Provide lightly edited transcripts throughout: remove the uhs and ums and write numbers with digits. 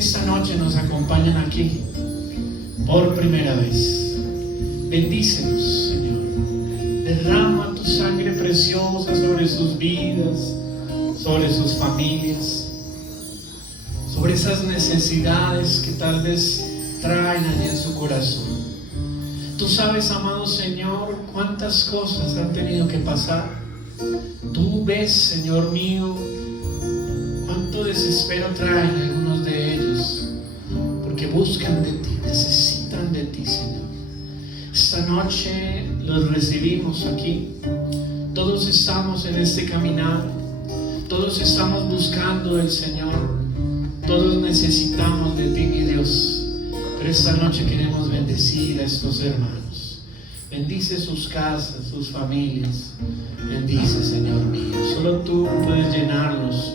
esta noche nos acompañan aquí por primera vez. Bendícelos, Señor. Derrama tu sangre preciosa sobre sus vidas, sobre sus familias, sobre esas necesidades que tal vez traen allí en su corazón. Tú sabes, amado Señor, cuántas cosas han tenido que pasar. Tú ves, Señor mío, cuánto desespero traen algunos de ellos, porque buscan de ti, necesitan de ti, Señor. Esta noche los recibimos aquí. Todos estamos en este caminar, todos estamos buscando del Señor, todos necesitamos de ti, mi Dios. Pero esta noche queremos bendecir a estos hermanos. Bendice sus casas, sus familias. Bendice, Señor mío. Solo tú puedes llenarlos.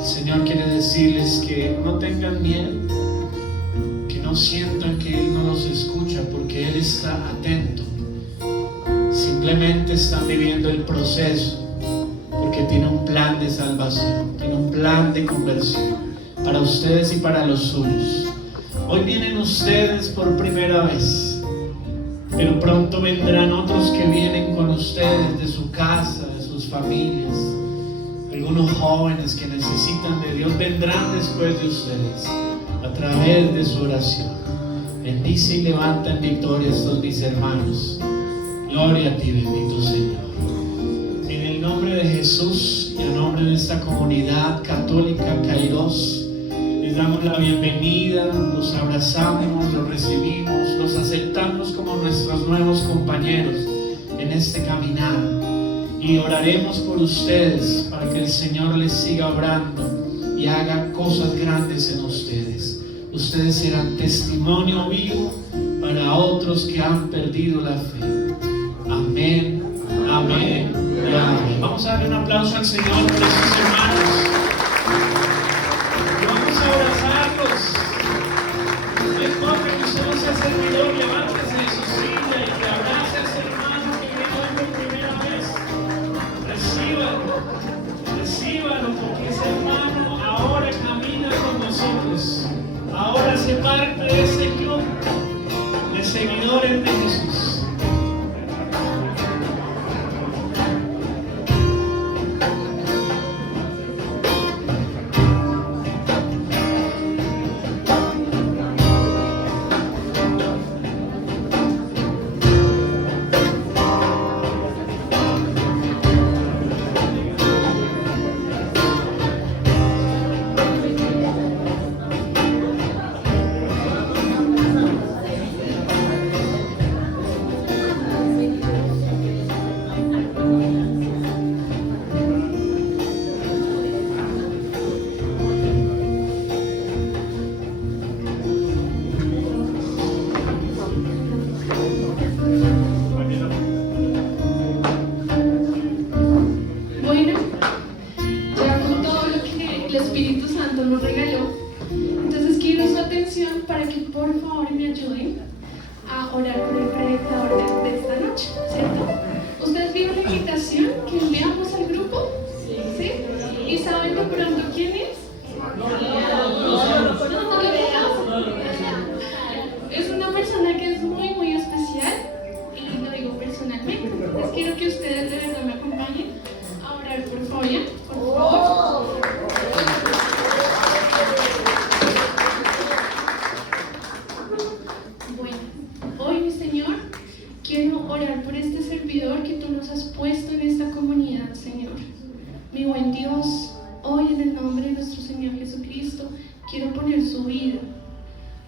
El Señor quiere decirles que no tengan miedo, que no sientan que Él no los escucha, porque Él está atento. Simplemente están viviendo el proceso, porque tiene un plan de salvación, tiene un plan de conversión para ustedes y para los suyos. Hoy vienen ustedes por primera vez, pero pronto vendrán otros que vienen con ustedes de su casa, de sus familias. Algunos jóvenes que necesitan de Dios vendrán después de ustedes a través de su oración. Bendice y levanta en victoria a estos mis hermanos. Gloria a ti, bendito Señor. En el nombre de Jesús y a nombre de esta comunidad católica Kairos, les damos la bienvenida, los abrazamos, los recibimos, los aceptamos como nuestros nuevos compañeros en este caminar, y oraremos por ustedes para que el Señor les siga obrando y haga cosas grandes en ustedes. Ustedes serán testimonio vivo para otros que han perdido la fe. Amén, amén y amén. Vamos a darle un aplauso al Señor por estos hermanos. Abrazarlos. No importa que usted no sea servidor, levántese de su silla y que abrace a ese hermano que viene hoy por primera vez. Recíbalo, porque ese hermano ahora camina con nosotros. Ahora hace parte de ese club de seguidores de Jesús.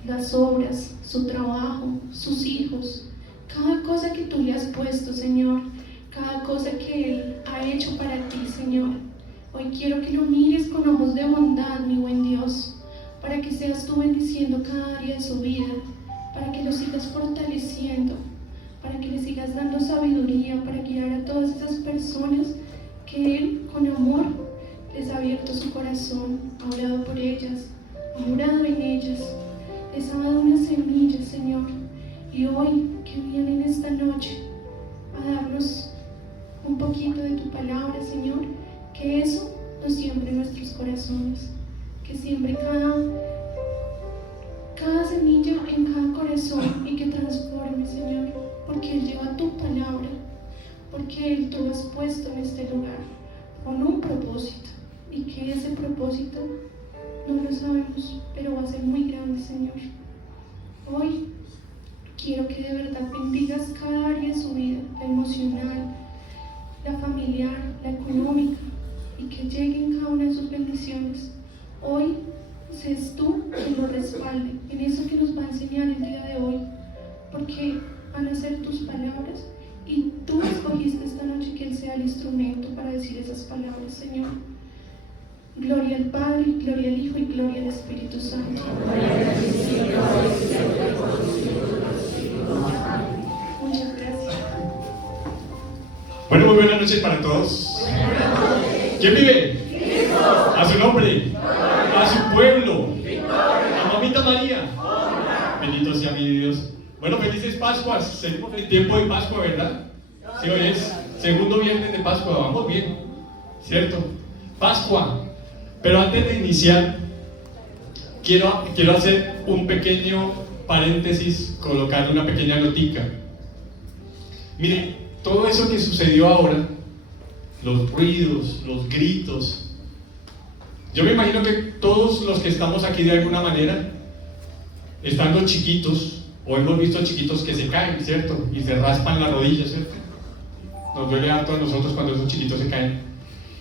Las obras, su trabajo, sus hijos, cada cosa que tú le has puesto, Señor, cada cosa que Él ha hecho para ti, Señor. Hoy quiero que lo mires con ojos de bondad, mi buen Dios, para que seas tú bendiciendo cada área de su vida, para que lo sigas fortaleciendo, para que le sigas dando sabiduría, para guiar a todas esas personas que Él, con amor, les ha abierto su corazón, ha orado por ellas, ha orado en ellas. Les ha dado una semilla, Señor, y hoy que vienen esta noche a darnos un poquito de tu palabra, Señor, que eso nos siembre en nuestros corazones, que siembre semilla en cada corazón y que transforme, Señor, porque Él lleva tu palabra, porque Él tú has puesto en este lugar con un propósito, y que ese propósito no lo sabemos, pero va a ser muy grande, Señor. Hoy quiero que de verdad bendigas cada área de su vida, la emocional, la familiar, la económica, y que lleguen cada una de sus bendiciones. Hoy seas tú quien lo respalde en eso que nos va a enseñar el día de hoy, porque van a ser tus palabras y tú escogiste esta noche que Él sea el instrumento para decir esas palabras, Señor. Gloria al Padre, gloria al Hijo y gloria al Espíritu Santo. Muchas gracias. Bueno, muy buenas noches para todos. ¿Quién vive? A su nombre, a su pueblo, a Mamita María. Bendito sea mi Dios. Bueno, felices Pascuas. Seguimos en el tiempo de Pascua, ¿verdad? Sí, hoy es segundo viernes de Pascua. Vamos bien, ¿cierto? Pascua. Pero antes de iniciar, quiero hacer un pequeño paréntesis, colocar una pequeña notica. Miren, todo eso que sucedió ahora, los ruidos, los gritos, yo me imagino que todos los que estamos aquí de alguna manera, estando chiquitos, o hemos visto chiquitos que se caen, ¿cierto? Y se raspan las rodillas, ¿cierto? Nos duele harto a nosotros cuando esos chiquitos se caen.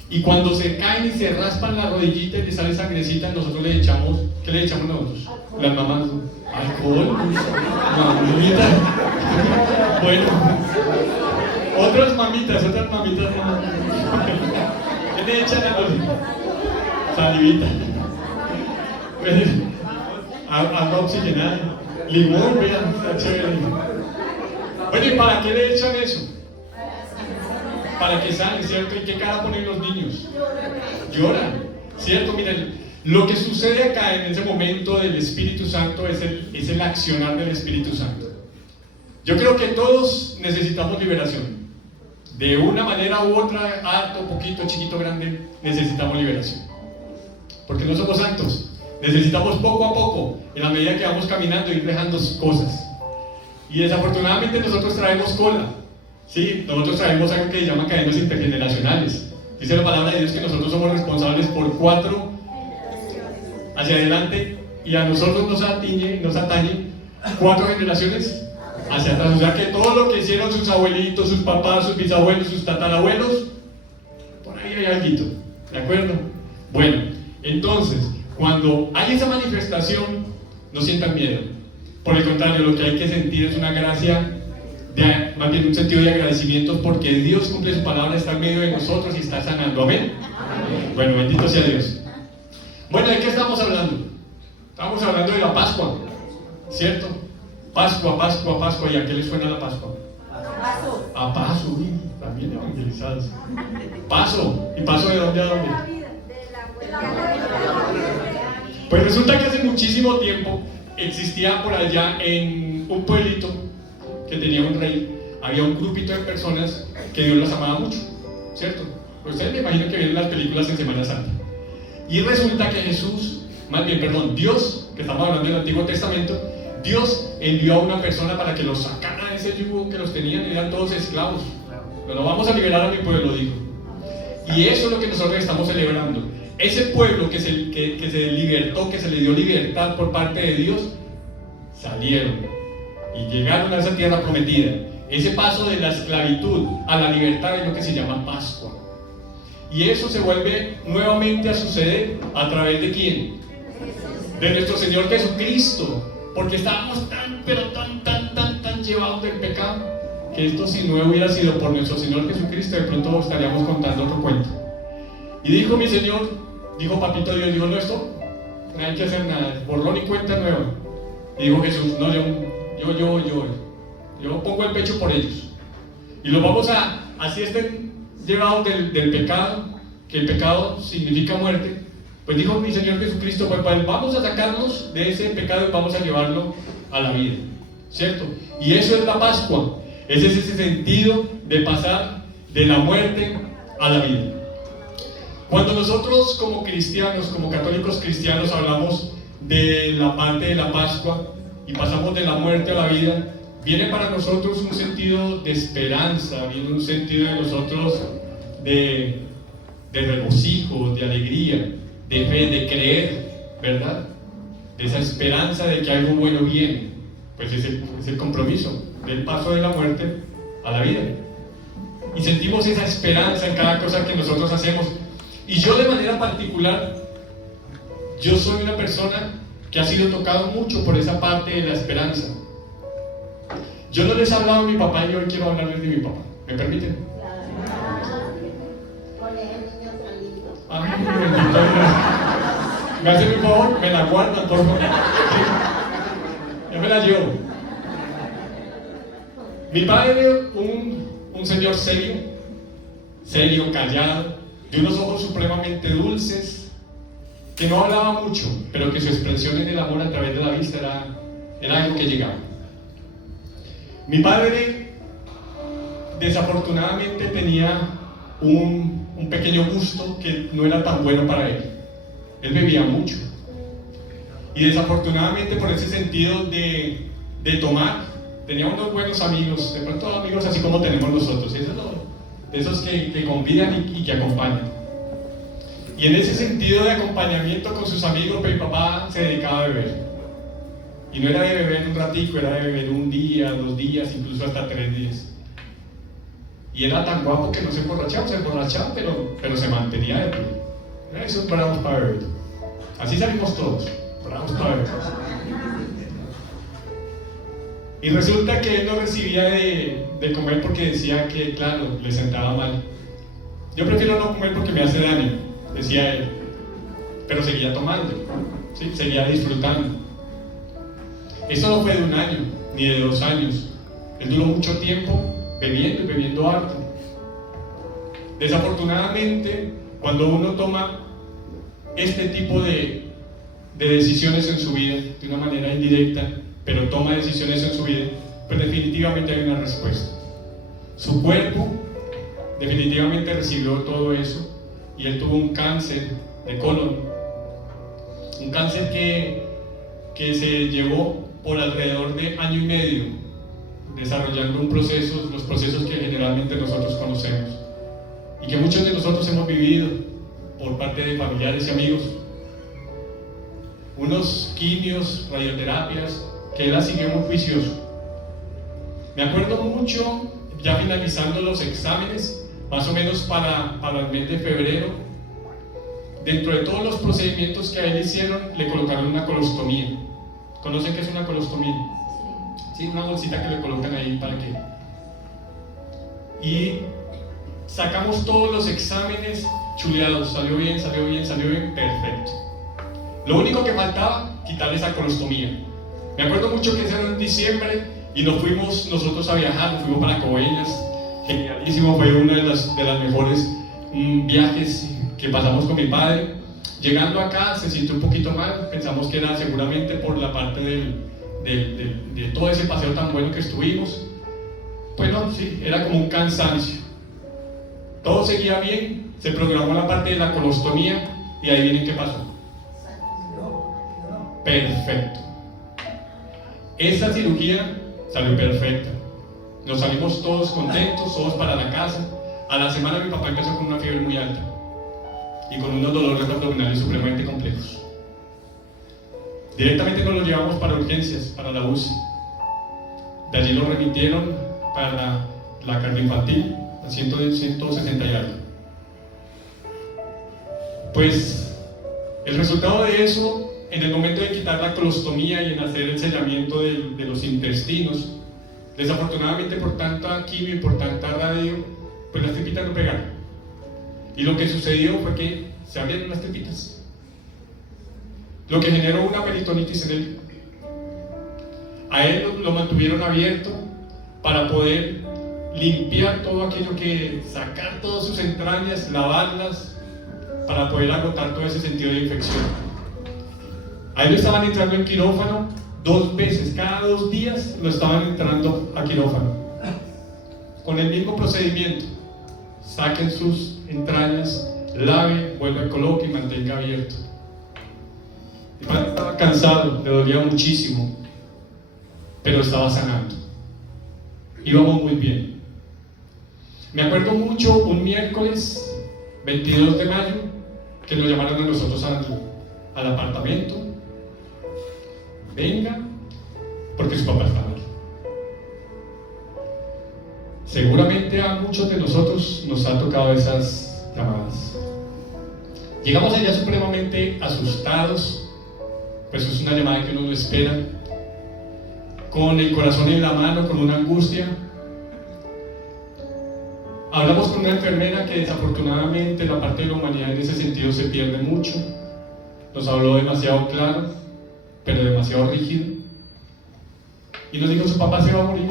Y cuando se caen y se raspan la rodillita y le sale sangrecita, nosotros le echamos, ¿qué le echamos nosotros? Las mamás, alcohol, mamita. Bueno, otras mamitas no. ¿Qué le echan a los? Salivita. Agua oxigenada. Limón, vean, está chévere. Bueno, ¿y para qué le echan eso? Para que sangre, ¿cierto? ¿Y qué cara ponen los niños? Lloran, ¿cierto? Miren, lo que sucede acá en ese momento del Espíritu Santo es el accionar del Espíritu Santo. Yo creo que todos necesitamos liberación. De una manera u otra, alto, poquito, chiquito, grande, necesitamos liberación. Porque no somos santos. Necesitamos poco a poco, en la medida que vamos caminando, ir dejando cosas. Y desafortunadamente nosotros traemos cola. Sí, nosotros traemos algo que se llama cadenas intergeneracionales. Dice la palabra de Dios que nosotros somos responsables por 4 hacia adelante, y a nosotros nos atañe 4 generaciones hacia atrás. O sea que todo lo que hicieron sus abuelitos, sus papás, sus bisabuelos, sus tatarabuelos, por ahí hay algo, ¿de acuerdo? Bueno, entonces, cuando hay esa manifestación, no sientan miedo. Por el contrario, lo que hay que sentir es una gracia, más bien un sentido de agradecimiento, porque Dios cumple su palabra, está en medio de nosotros y está sanando. ¿Amén? Bueno, bendito sea Dios. Bueno, ¿de qué estamos hablando? Estamos hablando de la Pascua, ¿cierto? Pascua. ¿Y a qué les suena la Pascua? A paso, también evangelizados. Paso. ¿Y paso de dónde a dónde? Pues resulta que hace muchísimo tiempo existía por allá en un pueblito que tenía un rey, había un grupito de personas que Dios las amaba mucho, ¿cierto? Pues ustedes me imagino que ven las películas en Semana Santa. Y resulta que Dios, que estamos hablando del Antiguo Testamento, Dios envió a una persona para que los sacara de ese yugo que los tenían, eran todos esclavos. Pero vamos a liberar a mi pueblo, dijo. Y eso es lo que nosotros estamos celebrando. Ese pueblo que se libertó, que se le dio libertad por parte de Dios, salieron y llegaron a esa tierra prometida. Ese paso de la esclavitud a la libertad es lo que se llama Pascua. Y eso se vuelve nuevamente a suceder a través de ¿quién? De nuestro Señor Jesucristo. Porque estábamos tan llevados del pecado, que esto, si no hubiera sido por nuestro Señor Jesucristo, de pronto estaríamos contando otro cuento. Y dijo mi Señor, dijo Papito Dios, dijo, no, esto no hay que hacer nada, borrón y cuenta nueva. Y dijo Jesús, no, yo pongo el pecho por ellos. Y los vamos así estén llevados del pecado, que el pecado significa muerte. Pues dijo mi Señor Jesucristo, pues vamos a sacarnos de ese pecado y vamos a llevarlo a la vida, ¿cierto? Y eso es la Pascua, ese es ese sentido de pasar de la muerte a la vida. Cuando nosotros como cristianos, como católicos cristianos, hablamos de la parte de la Pascua, y pasamos de la muerte a la vida, viene para nosotros un sentido de esperanza, viene un sentido de nosotros de regocijo, de alegría, de fe, de creer, ¿verdad? De esa esperanza de que algo bueno viene. Pues es el compromiso del paso de la muerte a la vida. Y sentimos esa esperanza en cada cosa que nosotros hacemos. Y yo de manera particular, yo soy una persona que ha sido tocado mucho por esa parte de la esperanza. Yo no les he hablado de mi papá y hoy quiero hablarles de mi papá. ¿Me permiten? Me hacen un favor, me la guardan, por favor. Sí. Yo me la llevo. Mi padre, un señor serio, callado, de unos ojos supremamente dulces, que no hablaba mucho, pero que su expresión en el amor a través de la vista era algo que llegaba. Mi padre, desafortunadamente, tenía un pequeño gusto que no era tan bueno para él. Él bebía mucho. Y desafortunadamente, por ese sentido de tomar, tenía unos buenos amigos, de pronto amigos así como tenemos nosotros, de esos que convidan y que acompañan. Y en ese sentido de acompañamiento con sus amigos, mi papá se dedicaba a beber. Y no era de beber un ratico, era de beber un día, 2 días, incluso hasta 3 días. Y era tan guapo que no se emborrachaba, pero se mantenía de pie. Esos bravos para beber. Así salimos todos, bravos para beber. Y resulta que él no recibía de comer porque decía que, claro, le sentaba mal. Yo prefiero no comer porque me hace daño, decía él. Pero seguía tomando, ¿sí? Seguía disfrutando. Esto no fue de 1 año, ni de 2 años. Él duró mucho tiempo bebiendo y bebiendo harto. Desafortunadamente, cuando uno toma este tipo de decisiones en su vida, de una manera indirecta, pero toma decisiones en su vida, pues definitivamente hay una respuesta. Su cuerpo definitivamente recibió todo eso y él tuvo un cáncer de colon, un cáncer que se llevó por alrededor de 1 año y medio desarrollando los procesos que generalmente nosotros conocemos y que muchos de nosotros hemos vivido por parte de familiares y amigos. Unos quimios, radioterapias, que él la siguió muy juicioso. Me acuerdo mucho, ya finalizando los exámenes, más o menos para el mes de febrero, dentro de todos los procedimientos que a él hicieron, le colocaron una colostomía. ¿Conocen qué es una colostomía? Sí, una bolsita que le colocan ahí para que... Y sacamos todos los exámenes chuleados, salió bien, perfecto. Lo único que faltaba, quitarle esa colostomía. Me acuerdo mucho que eso era en diciembre y nos fuimos nosotros a viajar, nos fuimos para Coveñas, genialísimo, fue uno de las mejores viajes que pasamos con mi padre. Llegando acá se sintió un poquito mal, pensamos que era seguramente por la parte de todo ese paseo tan bueno que estuvimos. Pues no, sí, era como un cansancio. Todo seguía bien, se programó la parte de la colostomía y ahí vienen qué pasó. Perfecto. Esa cirugía salió perfecta. Nos salimos todos contentos, todos para la casa. A la semana mi papá empezó con una fiebre muy alta y con unos dolores abdominales supremamente complejos. Directamente nos lo llevamos para urgencias, para la UCI. De allí lo remitieron para la cardioinfantil, a 160 y algo. Pues el resultado de eso, en el momento de quitar la colostomía y en hacer el sellamiento de los intestinos, desafortunadamente por tanta quimio y por tanta radio, pues las tripitas no pegaron. Y lo que sucedió fue que se abrieron las tripitas, lo que generó una peritonitis en él. A él lo mantuvieron abierto para poder limpiar todo aquello sacar todas sus entrañas, lavarlas, para poder agotar todo ese sentido de infección. A él lo estaban entrando en quirófano 2 veces, cada 2 días lo estaban entrando a quirófano, con el mismo procedimiento: saquen sus entrañas, lave, vuelva, coloque y mantenga abierto. Mi padre estaba cansado, le dolía muchísimo. pero estaba sanando. Íbamos muy bien. Me acuerdo mucho un miércoles 22 de mayo que nos llamaron a nosotros al apartamento. Venga, porque su papá está mal. Seguramente a muchos de nosotros nos ha tocado esas llamadas. Llegamos allá supremamente asustados, pues es una llamada que uno no espera, con el corazón en la mano, con una angustia. Hablamos con una enfermera que desafortunadamente la parte de la humanidad en ese sentido se pierde mucho. Nos habló demasiado claro, pero demasiado rígido. Y nos dijo: su papá se va a morir.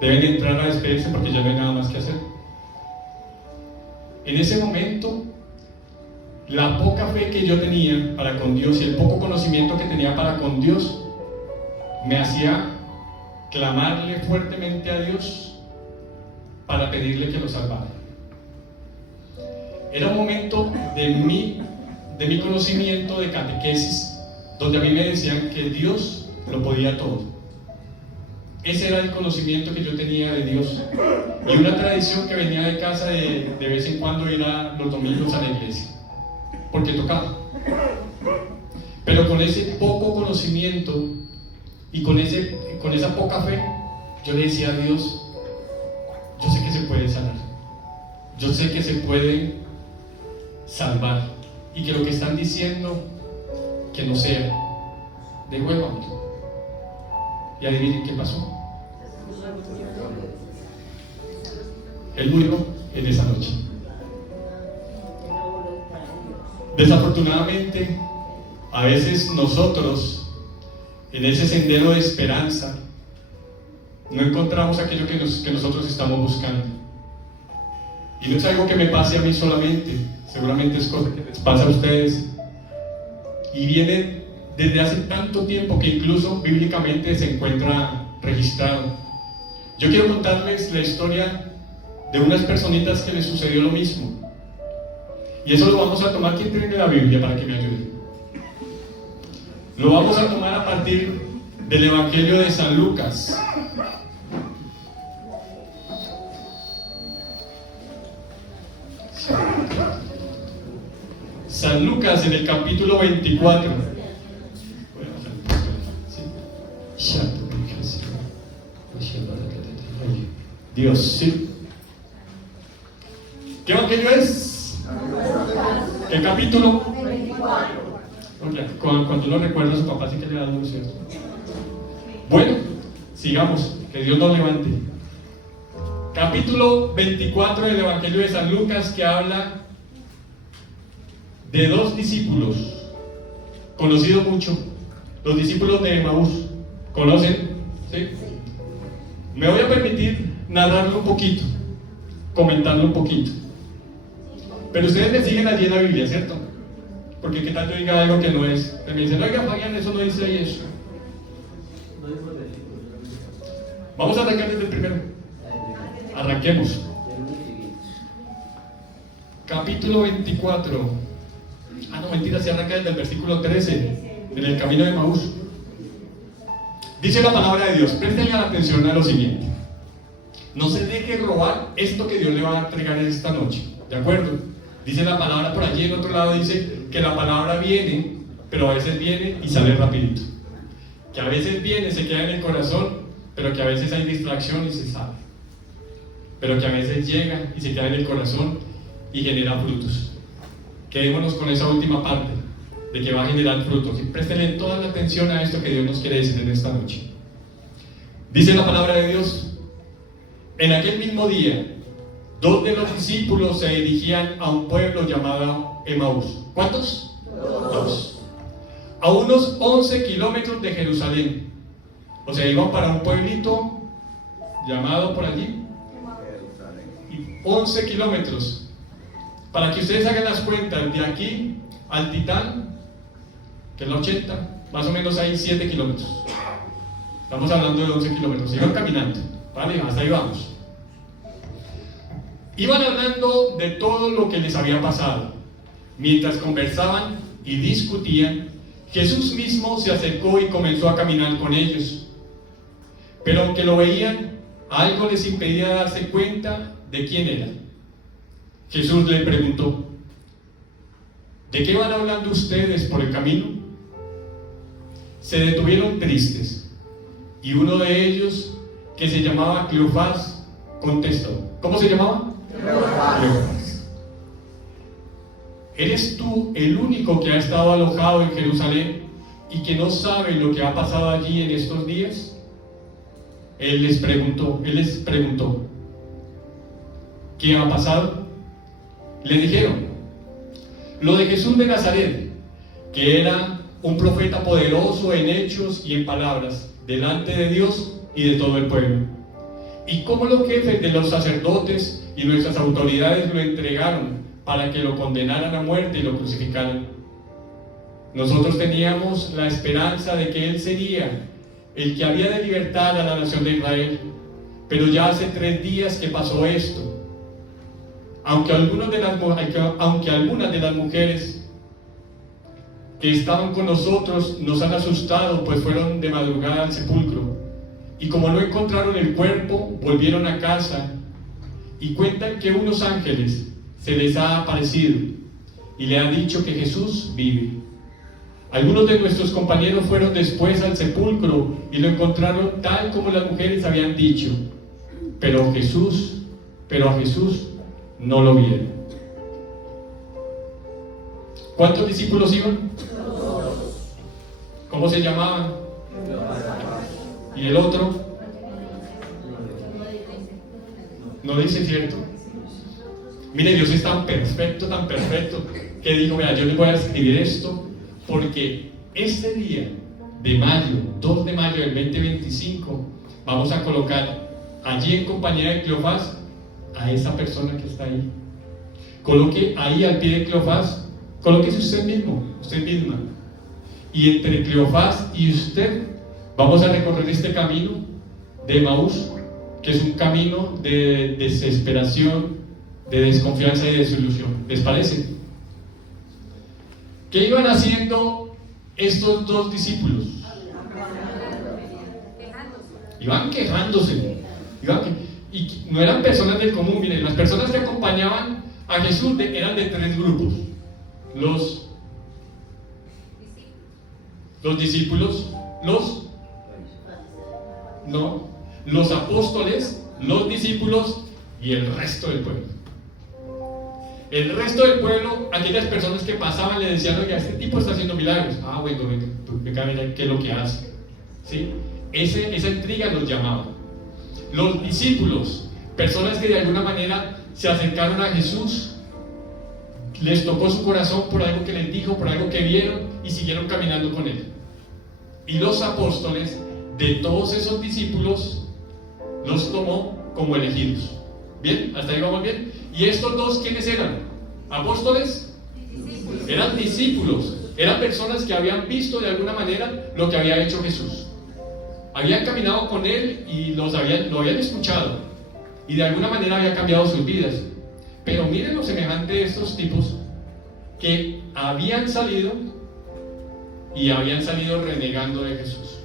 Deben entrar a despedirse porque ya no hay nada más que hacer. En ese momento, la poca fe que yo tenía para con Dios y el poco conocimiento que tenía para con Dios me hacía clamarle fuertemente a Dios para pedirle que lo salvara. Era un momento de mi conocimiento de catequesis, donde a mí me decían que Dios lo podía todo. Ese era el conocimiento que yo tenía de Dios, y una tradición que venía de casa de vez en cuando ir los domingos a la iglesia, porque tocaba. Pero con ese poco conocimiento y con esa poca fe, yo le decía a Dios: yo sé que se puede sanar, yo sé que se puede salvar, y que lo que están diciendo que no sea, devuélvamelo. Y adivinen qué pasó. Él murió en esa noche. Desafortunadamente, a veces nosotros, en ese sendero de esperanza, no encontramos aquello que nosotros estamos buscando. Y no es algo que me pase a mí solamente, seguramente es cosa que les pasa a ustedes. Y viene desde hace tanto tiempo que incluso bíblicamente se encuentra registrado. Yo quiero contarles la historia de unas personitas que les sucedió lo mismo. Y eso lo vamos a tomar. ¿Quién tiene la Biblia para que me ayude? Lo vamos a tomar a partir del Evangelio de San Lucas. San Lucas, en el capítulo 24. Dios, ¿sí? ¿Qué evangelio es? ¿Qué capítulo? 24. Cuando uno recuerda a su papá, sí que le da duro, ¿cierto? Bueno, sigamos, que Dios nos levante. Capítulo 24 del Evangelio de San Lucas, que habla de dos discípulos conocidos mucho, los discípulos de Emaús. ¿Conocen? ¿Sí? Me voy a permitir narrarlo un poquito, comentarlo un poquito. Pero ustedes me siguen allí en la Biblia, ¿cierto? Porque qué tal yo diga algo que no es. Me dicen: oiga, Fabián, eso no dice ahí eso. Vamos a arrancar desde el primero. Arranquemos. Capítulo 24. No, mentira, se arranca desde el versículo 13, en el camino de Emaús. Dice la palabra de Dios. Presten atención a lo siguiente: no se deje robar esto que Dios le va a entregar esta noche, ¿de acuerdo? Dice la palabra por allí, en otro lado dice que la palabra viene, pero a veces viene y sale rapidito. Que a veces viene, se queda en el corazón, pero que a veces hay distracción y se sale. Pero que a veces llega y se queda en el corazón y genera frutos. Quedémonos con esa última parte, de que va a generar frutos. Y préstenle toda la atención a esto que Dios nos quiere decir en esta noche. Dice la palabra de Dios: en aquel mismo día, dos de los discípulos se dirigían a un pueblo llamado Emaús. ¿Cuántos? Dos. A unos 11 kilómetros de Jerusalén. O sea, iban para un pueblito llamado por allí 11 kilómetros. Para que ustedes hagan las cuentas, de aquí al Titán, que es la 80, más o menos hay 7 kilómetros. Estamos hablando de 11 kilómetros. Iban caminando, ¿vale? Hasta ahí vamos. Iban hablando de todo lo que les había pasado. Mientras conversaban y discutían, Jesús mismo se acercó y comenzó a caminar con ellos. pero aunque lo veían, algo les impedía darse cuenta de quién era. Jesús le preguntó: ¿de qué van hablando ustedes por el camino? Se detuvieron tristes, y uno de ellos, que se llamaba Cleofás, contestó. ¿Cómo se llamaba? Cleofás. ¿Eres tú el único que ha estado alojado en Jerusalén y que no sabe lo que ha pasado allí en estos días? Él les preguntó, ¿qué ha pasado? Le dijeron: lo de Jesús de Nazaret, que era un profeta poderoso en hechos y en palabras, delante de Dios y de todo el pueblo. Y cómo los jefes de los sacerdotes y nuestras autoridades lo entregaron para que lo condenaran a muerte y lo crucificaran. Nosotros teníamos la esperanza de que Él sería el que había de libertar a la nación de Israel, pero ya hace 3 días que pasó esto. Aunque algunas de las mujeres que estaban con nosotros nos han asustado, pues fueron de madrugada al sepulcro, y como no encontraron el cuerpo, volvieron a casa y cuentan que unos ángeles se les ha aparecido y le han dicho que Jesús vive. Algunos de nuestros compañeros fueron después al sepulcro y lo encontraron tal como las mujeres habían dicho, pero a Jesús no lo vieron. ¿Cuántos discípulos iban? ¿Cómo se llamaban? ¿Y el otro? No dice, ¿cierto? Mire, Dios es tan perfecto, que dijo: vea, yo les voy a escribir esto porque este día de mayo, 2 de mayo del 2025, vamos a colocar allí en compañía de Cleofás a esa persona que está ahí. Coloque ahí al pie de Cleofás, colóquese usted mismo, usted misma, y entre Cleofás y usted vamos a recorrer este camino de Emaús, que es un camino de desesperación, de desconfianza y de desilusión. ¿Les parece? ¿Qué iban haciendo estos 2 discípulos? Iban quejándose. Y no eran personas del común. Miren, las personas que acompañaban a Jesús eran de 3 grupos: los discípulos, los apóstoles, los discípulos y el resto del pueblo. El resto del pueblo, aquellas personas que pasaban, le decían: oiga, este tipo está haciendo milagros. Ah, bueno, venga a ver qué es lo que hace. ¿Sí? Esa intriga los llamaba. Los discípulos, personas que de alguna manera se acercaron a Jesús, les tocó su corazón por algo que les dijo, por algo que vieron, y siguieron caminando con Él. Y los apóstoles, de todos esos discípulos, los tomó como elegidos. ¿Bien? ¿Hasta ahí vamos bien? ¿Y estos 2 quiénes eran? ¿Apóstoles? Eran discípulos, eran personas que habían visto de alguna manera lo que había hecho Jesús. Habían caminado con Él y lo habían escuchado, y de alguna manera había cambiado sus vidas. Pero miren lo semejante de estos tipos, que habían salido renegando de Jesús.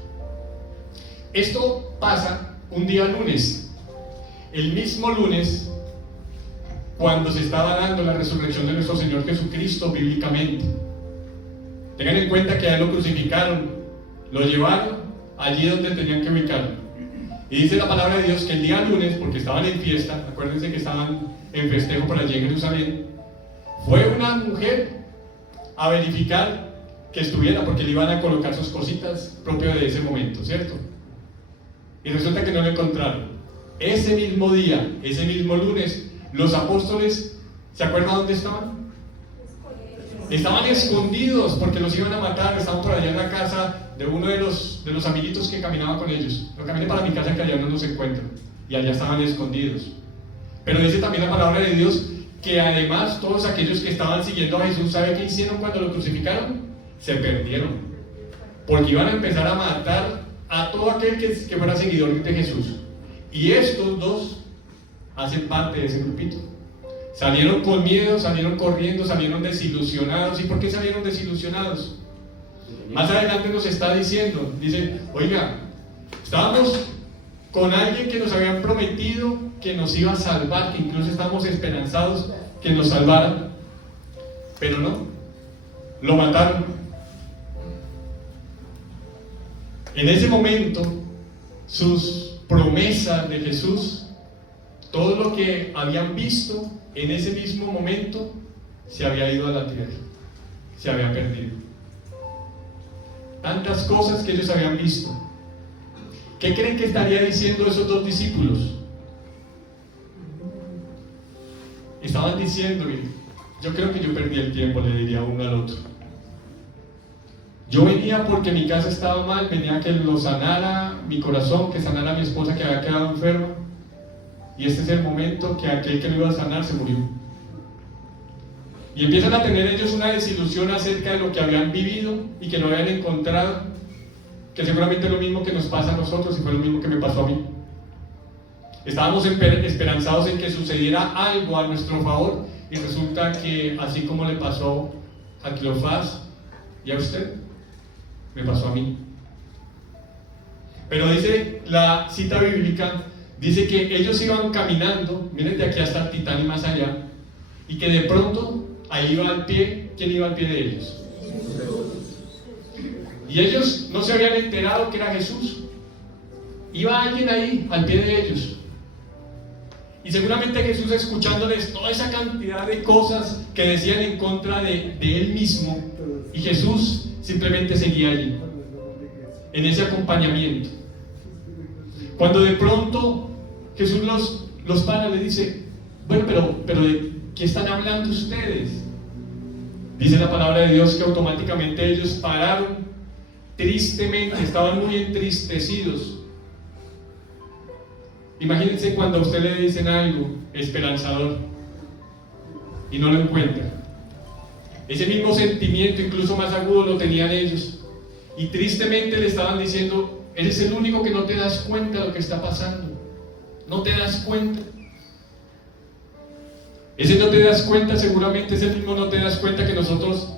Esto pasa un día lunes, el mismo lunes cuando se estaba dando la resurrección de nuestro Señor Jesucristo bíblicamente. Tengan en cuenta que a Él lo crucificaron, lo llevaron allí donde tenían que ubicarlo. Y dice la palabra de Dios que el día lunes, porque estaban en fiesta, acuérdense que estaban en festejo por allí en Jerusalén, fue una mujer a verificar que estuviera, porque le iban a colocar sus cositas propio de ese momento, ¿cierto? Y resulta que no lo encontraron. Ese mismo día, ese mismo lunes, los apóstoles, ¿se acuerdan dónde estaban? Estaban escondidos porque los iban a matar. Estaban por allá en la casa de uno de los amiguitos que caminaba con ellos. Yo caminé para mi casa, que allá no nos encuentran, y allá estaban escondidos. Pero dice también la palabra de Dios que además todos aquellos que estaban siguiendo a Jesús, ¿sabe qué hicieron cuando lo crucificaron? Se perdieron, porque iban a empezar a matar a todo aquel que fuera seguidor de Jesús. Y estos 2 hacen parte de ese grupito. Salieron con miedo, salieron corriendo, salieron desilusionados. ¿Y por qué salieron desilusionados? Más adelante nos está diciendo, dice: oiga, estábamos con alguien que nos habían prometido que nos iba a salvar, que incluso estábamos esperanzados que nos salvara, pero no, lo mataron. En ese momento, sus promesas de Jesús, todo lo que habían visto en ese mismo momento, se había ido a la tierra, se había perdido. Tantas cosas que ellos habían visto. ¿Qué creen que estaría diciendo esos dos discípulos? Estaban diciendo, miren, yo creo que yo perdí el tiempo, le diría uno al otro. Yo venía porque mi casa estaba mal, venía a que lo sanara mi corazón, que sanara a mi esposa que había quedado enferma, y este es el momento que aquel que lo iba a sanar se murió. Y empiezan a tener ellos una desilusión acerca de lo que habían vivido y que no habían encontrado, que seguramente es lo mismo que nos pasa a nosotros y fue lo mismo que me pasó a mí. Estábamos esperanzados en que sucediera algo a nuestro favor y resulta que así como le pasó a Cleofás y a usted, me pasó a mí. Pero dice la cita bíblica, dice que ellos iban caminando, miren, de aquí hasta Titán y más allá, y que de pronto ahí iba al pie, ¿quién iba al pie de ellos? Y ellos no se habían enterado que era Jesús. Iba alguien ahí al pie de ellos. Y seguramente Jesús, escuchándoles toda esa cantidad de cosas que decían en contra de él mismo, y Jesús simplemente seguía allí, en ese acompañamiento. Cuando de pronto Jesús los para, le dice, bueno, pero ¿de qué están hablando ustedes? Dice la palabra de Dios que automáticamente ellos pararon tristemente, estaban muy entristecidos. Imagínense cuando a usted le dicen algo esperanzador y no lo encuentra. Ese mismo sentimiento, incluso más agudo, lo tenían ellos. Y tristemente le estaban diciendo, eres el único que no te das cuenta de lo que está pasando. No te das cuenta. Ese no te das cuenta, seguramente ese mismo no te das cuenta que nosotros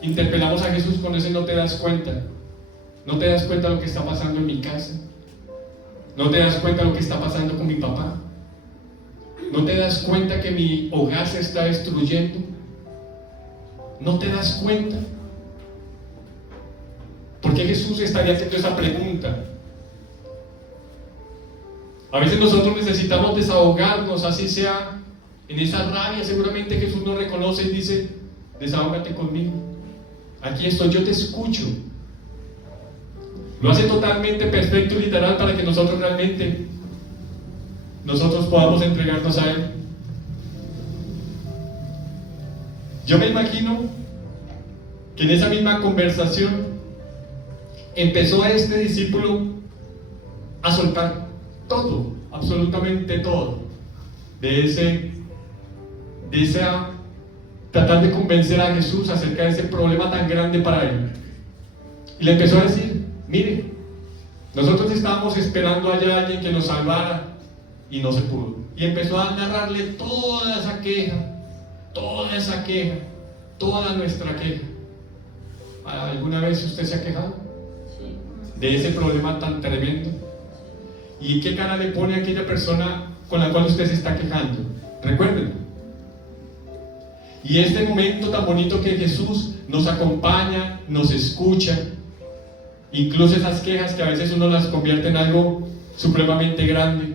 interpelamos a Jesús con ese no te das cuenta. No te das cuenta de lo que está pasando en mi casa. No te das cuenta de lo que está pasando con mi papá. No te das cuenta que mi hogar se está destruyendo. No te das cuenta. ¿Por qué Jesús estaría haciendo esa pregunta? A veces nosotros necesitamos desahogarnos, así sea en esa rabia. Seguramente Jesús nos reconoce y dice, desahógate conmigo. Aquí estoy, yo te escucho. Lo hace totalmente perfecto y literal para que nosotros realmente podamos entregarnos a Él. Yo me imagino que en esa misma conversación empezó a este discípulo a soltar todo, absolutamente todo, de esa tratar de convencer a Jesús acerca de ese problema tan grande para él. Y le empezó a decir, mire, nosotros estábamos esperando allá a alguien que nos salvara y no se pudo. Y empezó a narrarle toda esa queja, toda nuestra queja. ¿Alguna vez usted se ha quejado de ese problema tan tremendo? ¿Y qué cara le pone a aquella persona con la cual usted se está quejando? Recuérdenlo. Y este momento tan bonito que Jesús nos acompaña, nos escucha, incluso esas quejas que a veces uno las convierte en algo supremamente grande,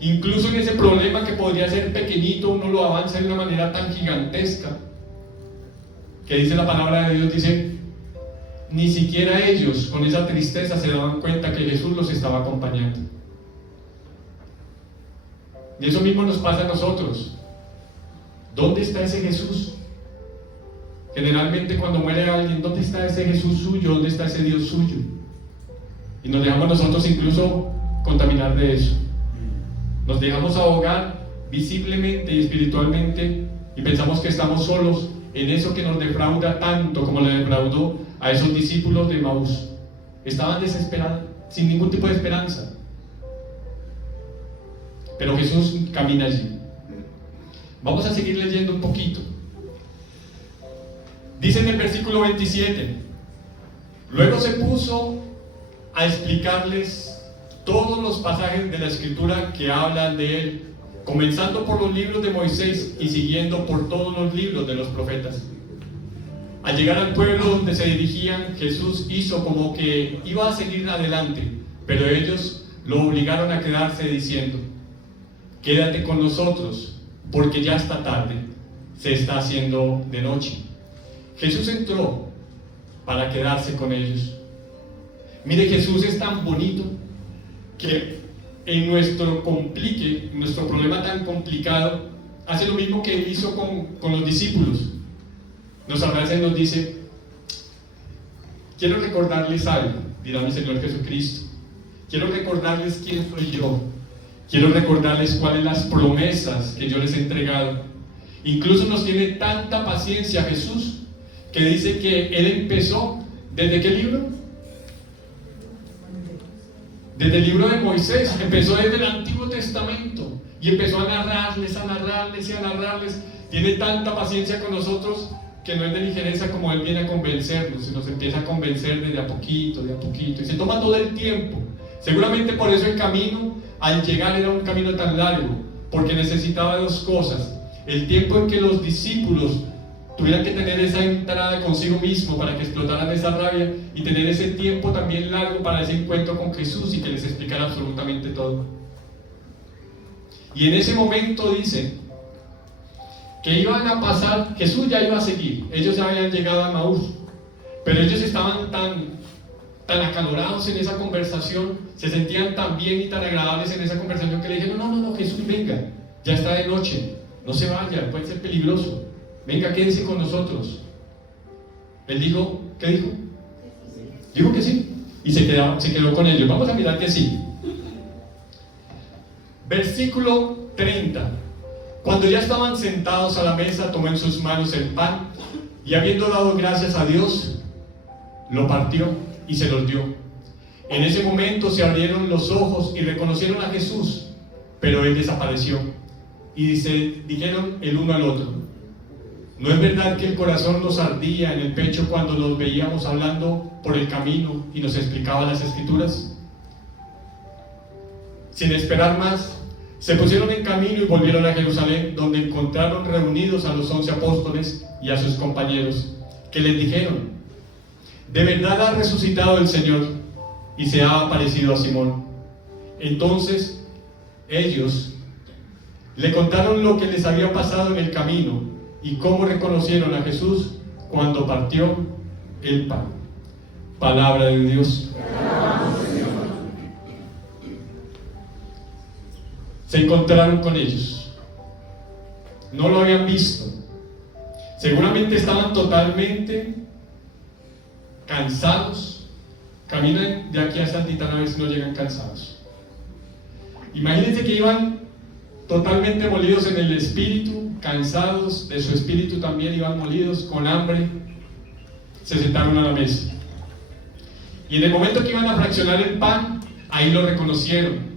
incluso en ese problema que podría ser pequeñito, uno lo avanza de una manera tan gigantesca, que dice la palabra de Dios, dice, ni siquiera ellos con esa tristeza se daban cuenta que Jesús los estaba acompañando. Y eso mismo nos pasa a nosotros. ¿Dónde está ese Jesús? Generalmente cuando muere alguien, ¿dónde está ese Jesús suyo? ¿Dónde está ese Dios suyo? Y nos dejamos nosotros incluso contaminar de eso. Nos dejamos ahogar visiblemente y espiritualmente y pensamos que estamos solos en eso que nos defrauda tanto como le defraudó a esos discípulos de Emaús. Estaban desesperados, sin ningún tipo de esperanza. Pero Jesús camina allí. Vamos a seguir leyendo un poquito. Dice en el versículo 27, luego se puso a explicarles todos los pasajes de la Escritura que hablan de Él, comenzando por los libros de Moisés y siguiendo por todos los libros de los profetas. Al llegar al pueblo donde se dirigían, Jesús hizo como que iba a seguir adelante, pero ellos lo obligaron a quedarse diciendo: quédate con nosotros, porque ya está tarde, se está haciendo de noche. Jesús entró para quedarse con ellos. Mire, Jesús es tan bonito que en nuestro problema tan complicado, hace lo mismo que hizo con los discípulos. Nos abraza y nos dice: quiero recordarles algo, dirá mi Señor Jesucristo. Quiero recordarles quién soy yo. Quiero recordarles cuáles son las promesas que yo les he entregado. Incluso nos tiene tanta paciencia Jesús, que dice que Él empezó, ¿desde qué libro? Desde el libro de Moisés, empezó desde el Antiguo Testamento y empezó a narrarles. Tiene tanta paciencia con nosotros que no es de ligereza como Él viene a convencernos, y nos empieza a convencer de a poquito, y se toma todo el tiempo. Seguramente por eso el camino al llegar era un camino tan largo, porque necesitaba dos cosas: el tiempo en que los discípulos tuvieran que tener esa entrada consigo mismo para que explotaran esa rabia, y tener ese tiempo también largo para ese encuentro con Jesús y que les explicara absolutamente todo. Y en ese momento dice que iban a pasar, Jesús ya iba a seguir, ellos ya habían llegado a Maús, pero ellos estaban tan acalorados en esa conversación, se sentían tan bien y tan agradables en esa conversación, que le dijeron: no, Jesús, venga, ya está de noche, no se vaya, puede ser peligroso, venga, quédese con nosotros. Él dijo, ¿qué dijo? Dijo que sí, y se quedó con ellos. Vamos a mirar que sí. Versículo 30. Cuando ya estaban sentados a la mesa, tomó en sus manos el pan, y habiendo dado gracias a Dios, lo partió y se los dio. En ese momento se abrieron los ojos y reconocieron a Jesús, pero Él desapareció. Y se dijeron el uno al otro: ¿no es verdad que el corazón nos ardía en el pecho cuando los veíamos hablando por el camino y nos explicaba las Escrituras? Sin esperar más, se pusieron en camino y volvieron a Jerusalén, donde encontraron reunidos a los 11 apóstoles y a sus compañeros, que les dijeron: de verdad ha resucitado el Señor y se ha aparecido a Simón. Entonces ellos le contaron lo que les había pasado en el camino y cómo reconocieron a Jesús cuando partió el pan. Palabra de Dios. Se encontraron con ellos, no lo habían visto, seguramente estaban totalmente cansados. Caminan de aquí a Santitana, a veces no llegan cansados. Imagínense que iban totalmente molidos en el espíritu, cansados de su espíritu también, iban molidos, con hambre. Se sentaron a la mesa, y en el momento que iban a fraccionar el pan, ahí lo reconocieron.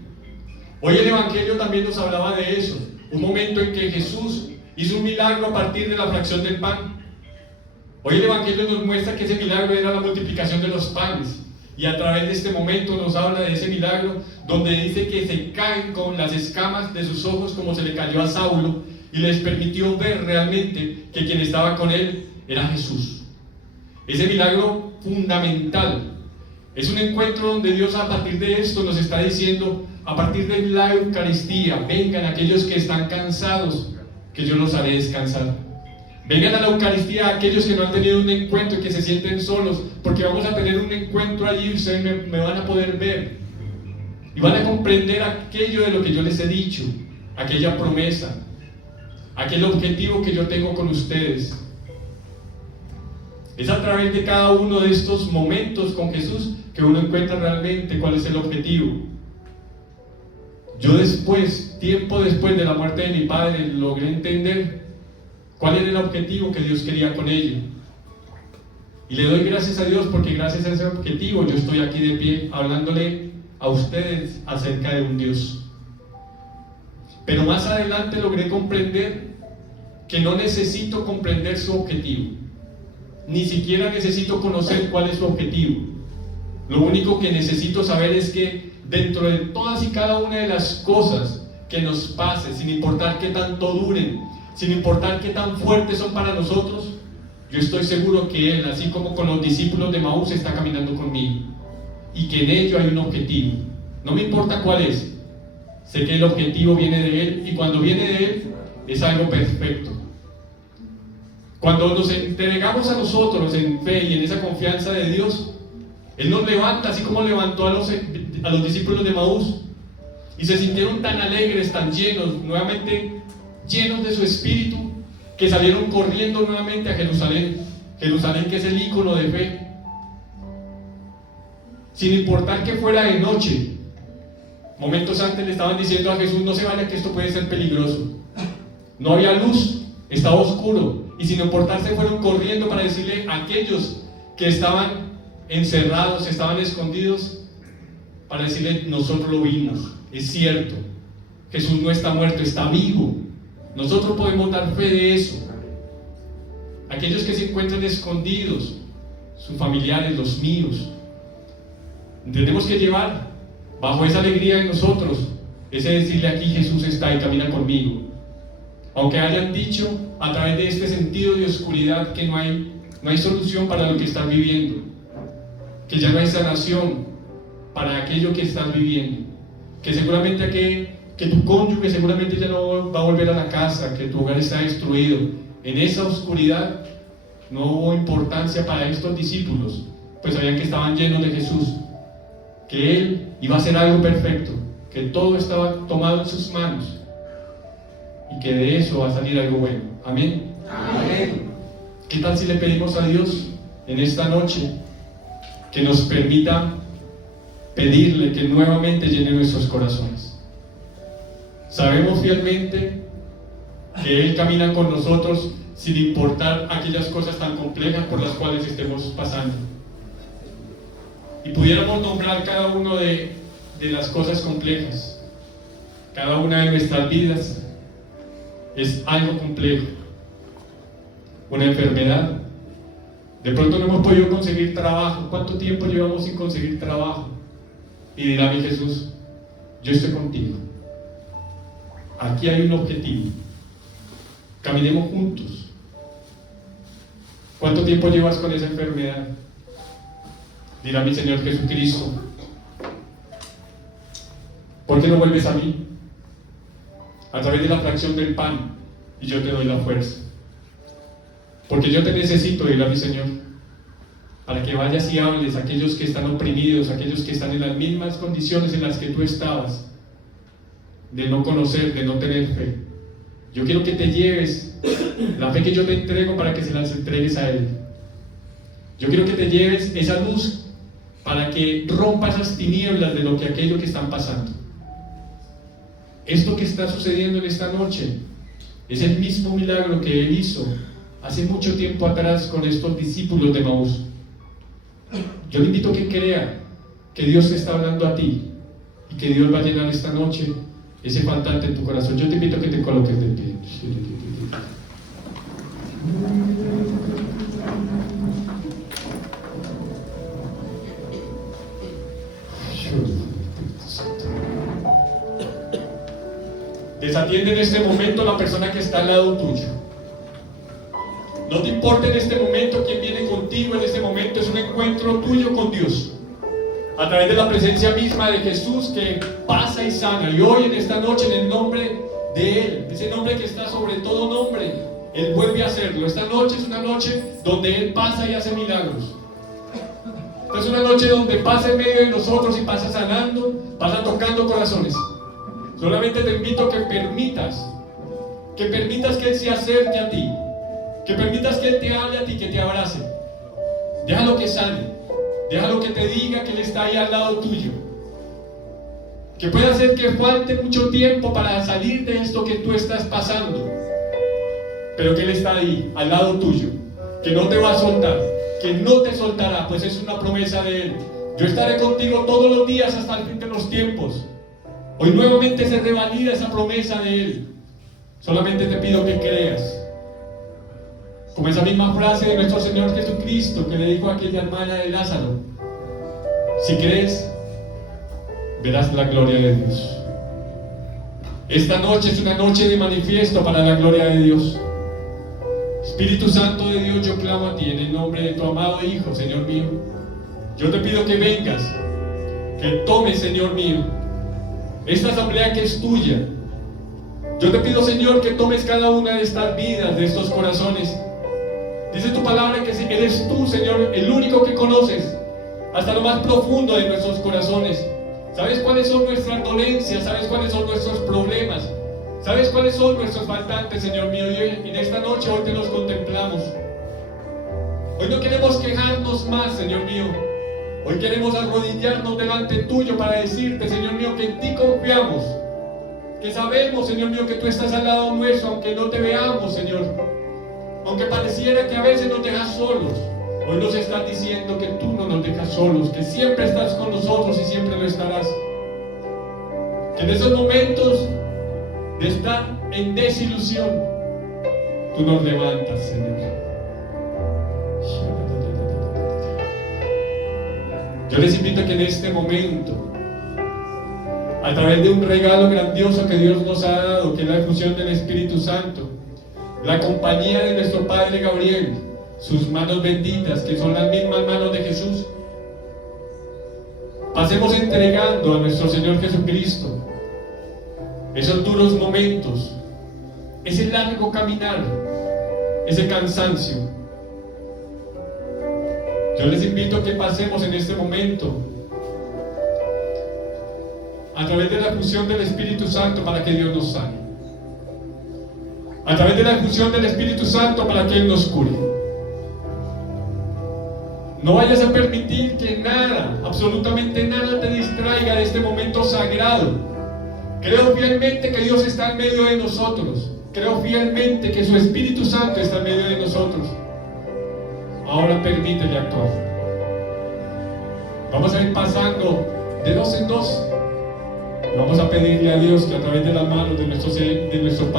Hoy el Evangelio también nos hablaba de eso, un momento en que Jesús hizo un milagro a partir de la fracción del pan. Hoy el Evangelio nos muestra que ese milagro era la multiplicación de los panes, y a través de este momento nos habla de ese milagro donde dice que se caen con las escamas de sus ojos, como se le cayó a Saulo, y les permitió ver realmente que quien estaba con él era Jesús. Ese milagro fundamental es un encuentro donde Dios, a partir de esto, nos está diciendo: a partir de la Eucaristía, vengan aquellos que están cansados, que yo los haré descansar. Vengan a la Eucaristía aquellos que no han tenido un encuentro y que se sienten solos, porque vamos a tener un encuentro allí, ustedes me van a poder ver y van a comprender aquello de lo que yo les he dicho, aquella promesa, aquel objetivo que yo tengo con ustedes. Es a través de cada uno de estos momentos con Jesús que uno encuentra realmente cuál es el objetivo. Yo tiempo después de la muerte de mi padre, logré entender cuál era el objetivo que Dios quería con ello. Y le doy gracias a Dios, porque gracias a ese objetivo yo estoy aquí de pie hablándole a ustedes acerca de un Dios. Pero más adelante logré comprender que no necesito comprender su objetivo, ni siquiera necesito conocer cuál es su objetivo. Lo único que necesito saber es que dentro de todas y cada una de las cosas que nos pase, sin importar qué tanto duren, sin importar qué tan fuertes son para nosotros, yo estoy seguro que Él, así como con los discípulos de Maús, está caminando conmigo y que en ello hay un objetivo. No me importa cuál es, sé que el objetivo viene de Él, y cuando viene de Él es algo perfecto. Cuando nos entregamos a nosotros en fe y en esa confianza de Dios, Él nos levanta, así como levantó a los discípulos de Maús, y se sintieron tan alegres, tan llenos, nuevamente llenos de su espíritu, que salieron corriendo nuevamente a Jerusalén. Jerusalén, que es el ícono de fe. Sin importar que fuera de noche, momentos antes le estaban diciendo a Jesús: no se vaya, que esto puede ser peligroso. No había luz, estaba oscuro, y sin importar se fueron corriendo para decirle a aquellos que estaban encerrados, estaban escondidos, para decirle: nosotros lo vimos, es cierto, Jesús no está muerto, está vivo. Nosotros podemos dar fe de eso. Aquellos que se encuentran escondidos, sus familiares, los míos, tenemos que llevar bajo esa alegría de nosotros, ese decirle: aquí Jesús está y camina conmigo. Aunque hayan dicho a través de este sentido de oscuridad que no hay solución para lo que estás viviendo, que ya no hay sanación para aquello que estás viviendo, que seguramente que tu cónyuge seguramente ya no va a volver a la casa, que tu hogar está destruido. En esa oscuridad no hubo importancia para estos discípulos, pues sabían que estaban llenos de Jesús, que Él iba a hacer algo perfecto, que todo estaba tomado en sus manos y que de eso va a salir algo bueno. Amén. Amén. ¿Qué tal si le pedimos a Dios en esta noche que nos permita pedirle que nuevamente llene nuestros corazones? Sabemos fielmente que Él camina con nosotros sin importar aquellas cosas tan complejas por las cuales estemos pasando. Y pudiéramos nombrar cada una de las cosas complejas. Cada una de nuestras vidas es algo complejo. Una enfermedad. De pronto no hemos podido conseguir trabajo. ¿Cuánto tiempo llevamos sin conseguir trabajo? Y dirá mi Jesús: yo estoy contigo. Aquí hay un objetivo. Caminemos juntos. ¿Cuánto tiempo llevas con esa enfermedad? Dirá mi Señor Jesucristo: ¿por qué no vuelves a mí? A través de la fracción del pan, y yo te doy la fuerza. Porque yo te necesito, dirá mi Señor, para que vayas y hables a aquellos que están oprimidos, a aquellos que están en las mismas condiciones en las que tú estabas, de no conocer, de no tener fe. Yo quiero que te lleves la fe que yo te entrego para que se las entregues a Él. Yo quiero que te lleves esa luz para que rompa esas tinieblas de lo que aquello que están pasando. Esto que está sucediendo en esta noche es el mismo milagro que Él hizo hace mucho tiempo atrás con estos discípulos de Maús. Yo le invito a que crea que Dios te está hablando a ti y que Dios va a llenar esta noche ese faltante en tu corazón. Yo te invito a que te coloques de pie. Desatiende en este momento la persona que está al lado tuyo. No te importa en este momento quién viene contigo. En este momento es un encuentro tuyo con Dios, a través de la presencia misma de Jesús, que pasa y sana. Y hoy en esta noche, en el nombre de Él, ese nombre que está sobre todo nombre, Él vuelve a hacerlo. Esta noche es una noche donde Él pasa y hace milagros. Esta es una noche donde pasa en medio de nosotros y pasa sanando, pasa tocando corazones. Solamente te invito a que permitas que Él se acerque a ti, que permitas que Él te hable a ti, que te abrace. Déjalo que sane, déjalo que te diga que Él está ahí al lado tuyo. Que puede hacer que falte mucho tiempo para salir de esto que tú estás pasando, pero que Él está ahí, al lado tuyo, que no te va a soltar, que no te soltará, pues es una promesa de Él. Yo estaré contigo todos los días hasta el fin de los tiempos. Hoy nuevamente se revalida esa promesa de Él. Solamente te pido que creas, como esa misma frase de nuestro Señor Jesucristo que le dijo a aquella hermana de Lázaro: si crees, verás la gloria de Dios. Esta noche es una noche de manifiesto para la gloria de Dios. Espíritu Santo de Dios, yo clamo a ti en el nombre de tu amado Hijo, Señor mío. Yo te pido que vengas, que tomes, Señor mío, esta asamblea que es tuya. Yo te pido, Señor, que tomes cada una de estas vidas, de estos corazones. Dice tu palabra que eres tú, Señor, el único que conoces hasta lo más profundo de nuestros corazones. Sabes cuáles son nuestras dolencias, sabes cuáles son nuestros problemas, sabes cuáles son nuestros faltantes, Señor mío. Y en esta noche hoy te los contemplamos. Hoy no queremos quejarnos más, Señor mío. Hoy queremos arrodillarnos delante tuyo para decirte, Señor mío, que en ti confiamos, que sabemos, Señor mío, que tú estás al lado nuestro, aunque no te veamos, Señor, aunque pareciera que a veces nos dejas solos. Hoy nos estás diciendo que tú no nos dejas solos, que siempre estás con nosotros y siempre lo estarás. Que en esos momentos de estar en desilusión, tú nos levantas, Señor. Yo les invito a que en este momento, a través de un regalo grandioso que Dios nos ha dado, que es la efusión del Espíritu Santo, la compañía de nuestro Padre Gabriel, sus manos benditas, que son las mismas manos de Jesús, pasemos entregando a nuestro Señor Jesucristo esos duros momentos, ese largo caminar, ese cansancio. Yo les invito a que pasemos en este momento a través de la efusión del Espíritu Santo para que Dios nos sane, a través de la efusión del Espíritu Santo para que Él nos cure. No vayas a permitir que nada, absolutamente nada, te distraiga de este momento sagrado. Creo fielmente que Dios está en medio de nosotros. Creo fielmente que su Espíritu Santo está en medio de nosotros. Ahora permítele actuar. Vamos a ir pasando de dos en dos. Vamos a pedirle a Dios que a través de las manos de nuestro Padre